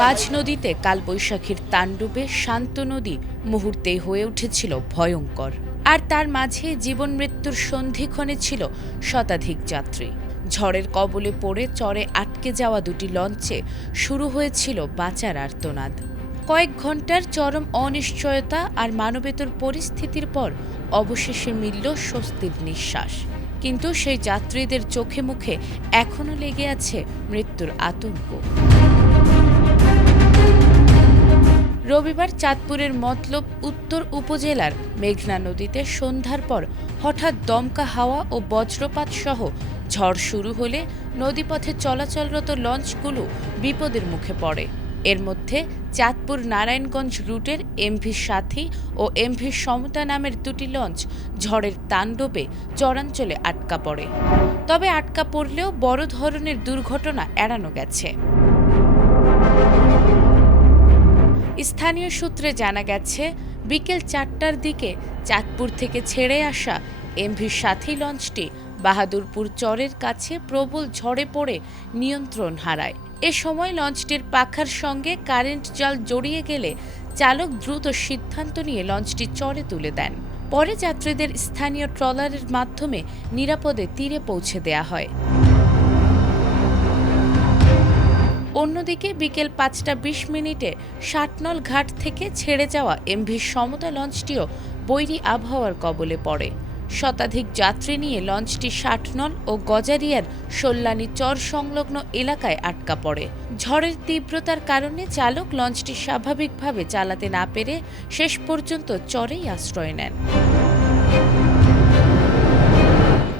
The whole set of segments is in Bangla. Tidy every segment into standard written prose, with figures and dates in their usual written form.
মাঝ নদীতে কালবৈশাখীর তাণ্ডবে শান্ত নদী মুহূর্তেই হয়ে উঠেছিল ভয়ঙ্কর। আর তার মাঝে জীবন মৃত্যুর সন্ধিক্ষণে ছিল শতাধিক যাত্রী। ঝড়ের কবলে পড়ে চরে আটকে যাওয়া দুটি লঞ্চে শুরু হয়েছিল বাঁচার আর্তনাদ। কয়েক ঘন্টার চরম অনিশ্চয়তা আর মানবেতর পরিস্থিতির পর অবশেষে মিলল স্বস্তির নিঃশ্বাস। কিন্তু সেই যাত্রীদের চোখে মুখে এখনও লেগে আছে মৃত্যুর আতঙ্ক। রবিবার চাঁদপুরের মতলব উত্তর উপজেলার মেঘনা নদীতে সন্ধ্যার পর হঠাৎ দমকা হাওয়া ও বজ্রপাত সহ ঝড় শুরু হলে নদীপথে চলাচলরত লঞ্চগুলো বিপদের মুখে পড়ে। এর মধ্যে চাঁদপুর নারায়ণগঞ্জ রুটের এমভি সাথী ও এমভি সমতা নামের দুটি লঞ্চ ঝড়ের তাণ্ডবে চরাঞ্চলে আটকা পড়ে। তবে আটকা পড়লেও বড় ধরনের দুর্ঘটনা এড়ানো গেছে। স্থানীয় সূত্রে জানা গেছে, বিকেল 4টার দিকে চাঁদপুর থেকে ছেড়ে আসা এমভি সাথী লঞ্চটি বাহাদুরপুর চরের কাছে প্রবল ঝড়ে পড়ে নিয়ন্ত্রণ হারায়। এ সময় লঞ্চটির পাখার সঙ্গে কারেন্ট জাল জড়িয়ে গেলে চালক দ্রুত সিদ্ধান্ত নিয়ে লঞ্চটি চরে তুলে দেন। পরে যাত্রীদের স্থানীয় ট্রলারের মাধ্যমে নিরাপদে তীরে পৌঁছে দেয়া হয়। অন্যদিকে বিকেল 5টা 20 মিনিটে ষাটনল ঘাট থেকে ছেড়ে যাওয়া এমভি সমতা লঞ্চটিও বৈরী আবহাওয়ার কবলে পড়ে। শতাধিক যাত্রী নিয়ে লঞ্চটি ষাটনল ও গজারিয়ার সল্লানি চর সংলগ্ন এলাকায় আটকা পড়ে। ঝড়ের তীব্রতার কারণে চালক লঞ্চটি স্বাভাবিকভাবে চালাতে না পেরে শেষ পর্যন্ত চরেই আশ্রয় নেন।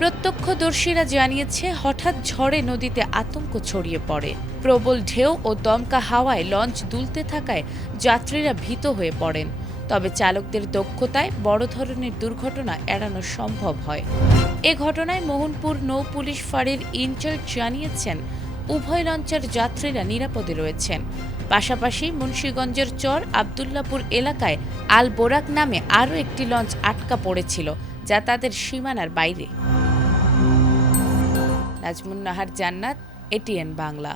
প্রত্যক্ষদর্শীরা জানিয়েছে, হঠাৎ ঝড়ে নদীতে আতঙ্ক ছড়িয়ে পড়ে। প্রবল ঢেউ ও দমকা হাওয়ায় লঞ্চ দুলতে থাকায় যাত্রীরা ভীত হয়ে পড়েন। তবে চালকদের দক্ষতায় বড় ধরনের দুর্ঘটনা এড়ানো সম্ভব হয়। এ ঘটনায় মোহনপুর নৌ পুলিশ ফাঁড়ির ইনচার্জ জানিয়েছেন, উভয় লঞ্চের যাত্রীরা নিরাপদে রয়েছেন। পাশাপাশি মুন্সিগঞ্জের চর আবদুল্লাপুর এলাকায় আল বোরাক নামে আরও একটি লঞ্চ আটকা পড়েছিল, যা তাদের সীমানার বাইরে। নাজমুন নাহার জান্নাত, এটিএন বাংলা।